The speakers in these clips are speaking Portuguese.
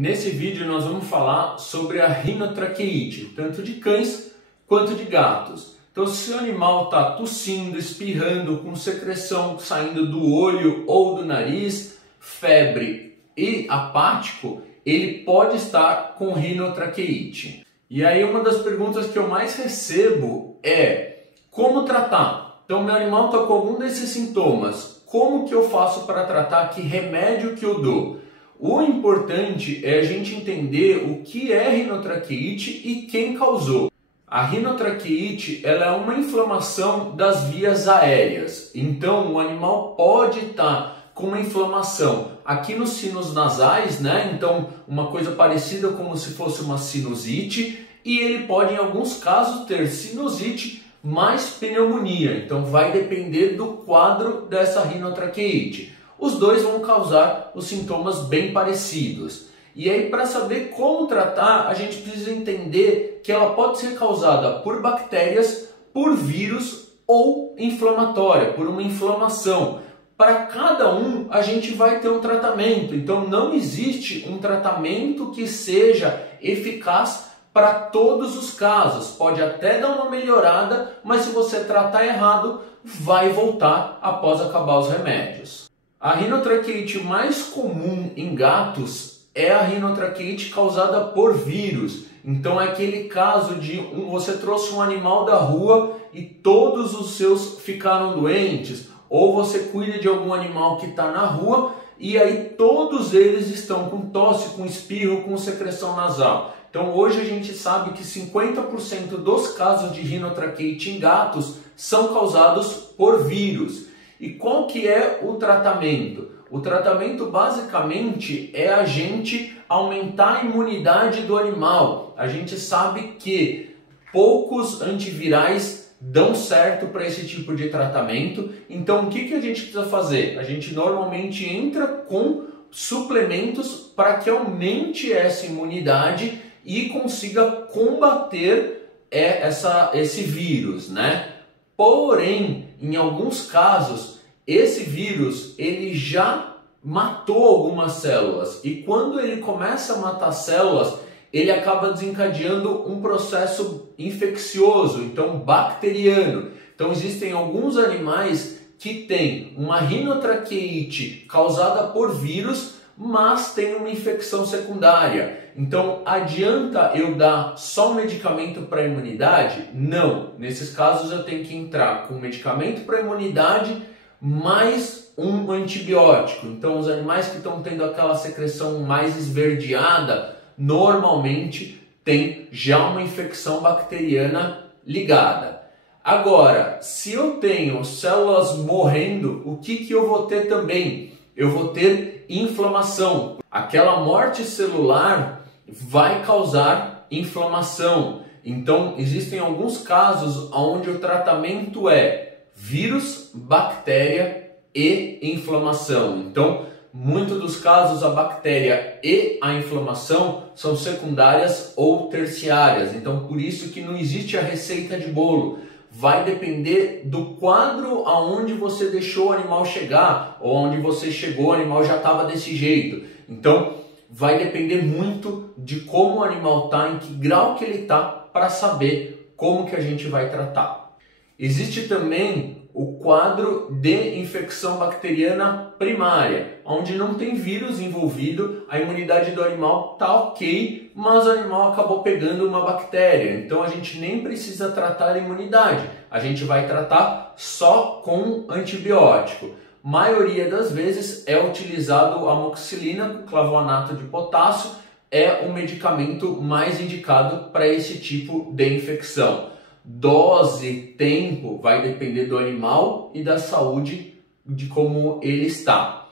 Nesse vídeo nós vamos falar sobre a rinotraqueite, tanto de cães quanto de gatos. Então, se o animal está tossindo, espirrando, com secreção saindo do olho ou do nariz, febre e apático, ele pode estar com rinotraqueite. E aí uma das perguntas que eu mais recebo é: como tratar? Então, meu animal está com algum desses sintomas, como que eu faço para tratar? Que remédio que eu dou? O importante é a gente entender o que é rinotraqueite e quem causou. A rinotraqueite ela é uma inflamação das vias aéreas. Então, o animal pode estar com uma inflamação aqui nos sinos nasais, né? Então, uma coisa parecida como se fosse uma sinusite, e ele pode, em alguns casos, ter sinusite mais pneumonia. Então, vai depender do quadro dessa rinotraqueite. Os dois vão causar os sintomas bem parecidos. E aí, para saber como tratar, a gente precisa entender que ela pode ser causada por bactérias, por vírus ou inflamatória, por uma inflamação. Para cada um, a gente vai ter um tratamento. Então, não existe um tratamento que seja eficaz para todos os casos. Pode até dar uma melhorada, mas se você tratar errado, vai voltar após acabar os remédios. A rinotraqueite mais comum em gatos é a rinotraqueite causada por vírus. Então é aquele caso de você trouxe um animal da rua e todos os seus ficaram doentes, ou você cuida de algum animal que está na rua e aí todos eles estão com tosse, com espirro, com secreção nasal. Então hoje a gente sabe que 50% dos casos de rinotraqueite em gatos são causados por vírus. E qual que é o tratamento? O tratamento basicamente é a gente aumentar a imunidade do animal. A gente sabe que poucos antivirais dão certo para esse tipo de tratamento. Então o que a gente precisa fazer? A gente normalmente entra com suplementos para que aumente essa imunidade e consiga combater esse vírus, né? Porém, em alguns casos, esse vírus ele já matou algumas células e quando ele começa a matar células, ele acaba desencadeando um processo infeccioso, então bacteriano. Então existem alguns animais que têm uma rinotraqueite causada por vírus, mas tem uma infecção secundária. Então, adianta eu dar só um medicamento para imunidade? Não. Nesses casos eu tenho que entrar com medicamento para imunidade mais um antibiótico. Então, os animais que estão tendo aquela secreção mais esverdeada, normalmente tem já uma infecção bacteriana ligada. Agora, se eu tenho células morrendo, o que eu vou ter também? Eu vou ter inflamação. Aquela morte celular vai causar inflamação. Então, existem alguns casos onde o tratamento é vírus, bactéria e inflamação. Então, muitos dos casos a bactéria e a inflamação são secundárias ou terciárias. Então, por isso que não existe a receita de bolo. Vai depender do quadro aonde você deixou o animal chegar, ou onde você chegou o animal já estava desse jeito. Então, vai depender muito de como o animal está, em que grau que ele está, para saber como que a gente vai tratar. Existe também o quadro de infecção bacteriana primária, onde não tem vírus envolvido, a imunidade do animal está ok, mas o animal acabou pegando uma bactéria. Então a gente nem precisa tratar a imunidade, a gente vai tratar só com antibiótico. Maioria das vezes é utilizado a amoxicilina com clavuanato de potássio, é o medicamento mais indicado para esse tipo de infecção. Dose, tempo, vai depender do animal e da saúde de como ele está.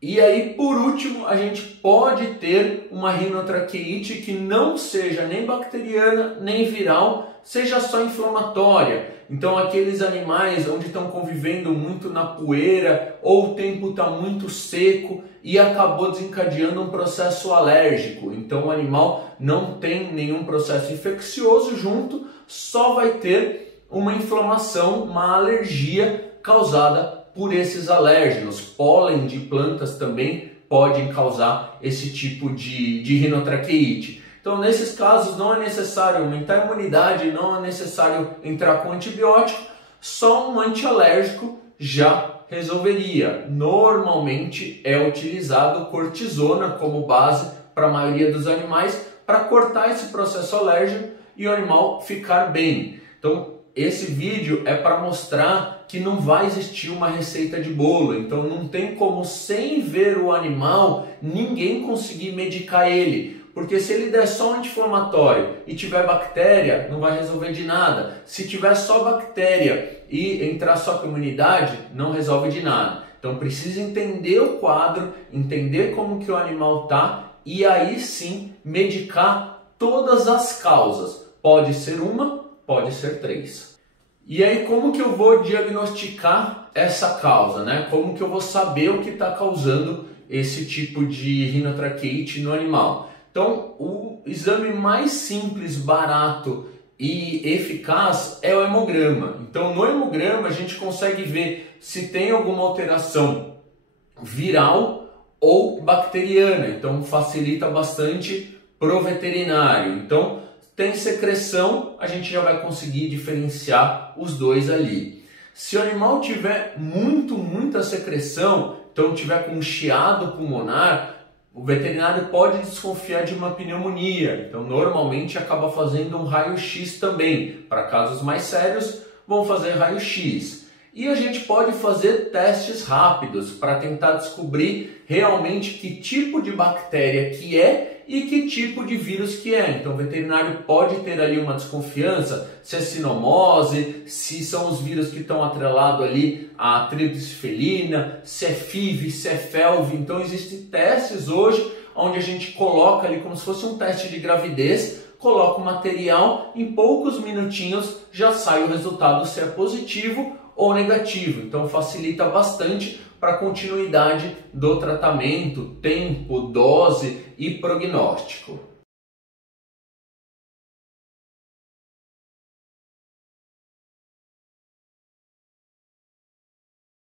E aí, por último, a gente pode ter uma rinotraqueite que não seja nem bacteriana, nem viral, seja só inflamatória. Então, aqueles animais onde estão convivendo muito na poeira ou o tempo está muito seco e acabou desencadeando um processo alérgico. Então, o animal não tem nenhum processo infeccioso junto, só vai ter uma inflamação, uma alergia causada por esses alérgenos. Pólen de plantas também podem causar esse tipo de rinotraqueite. Então, nesses casos, não é necessário aumentar a imunidade, não é necessário entrar com antibiótico, só um antialérgico já resolveria. Normalmente é utilizado cortisona como base para a maioria dos animais para cortar esse processo alérgico e o animal ficar bem. Então, esse vídeo é para mostrar que não vai existir uma receita de bolo. Então, não tem como, sem ver o animal, ninguém conseguir medicar ele. Porque se ele der só anti-inflamatório e tiver bactéria, não vai resolver de nada. Se tiver só bactéria e entrar só com imunidade, não resolve de nada. Então precisa entender o quadro, entender como que o animal está e aí sim medicar todas as causas. Pode ser uma, pode ser 3. E aí como que eu vou diagnosticar essa causa, né? Como que eu vou saber o que está causando esse tipo de rinotraqueite no animal? Então, o exame mais simples, barato e eficaz é o hemograma. Então, no hemograma a gente consegue ver se tem alguma alteração viral ou bacteriana. Então, facilita bastante pro veterinário. Então, tem secreção, a gente já vai conseguir diferenciar os dois ali. Se o animal tiver muita secreção, então tiver com um chiado pulmonar, o veterinário pode desconfiar de uma pneumonia, então normalmente acaba fazendo um raio-x também. Para casos mais sérios, vão fazer raio-x. E a gente pode fazer testes rápidos para tentar descobrir realmente que tipo de bactéria que é e que tipo de vírus que é. Então o veterinário pode ter ali uma desconfiança se é sinomose, se são os vírus que estão atrelados ali à tríplice felina, se é FIV, se é FeLV. Então existem testes hoje onde a gente coloca ali como se fosse um teste de gravidez, coloca o material, em poucos minutinhos já sai o resultado se é positivo ou negativo. Então facilita bastante para a continuidade do tratamento, tempo, dose e prognóstico.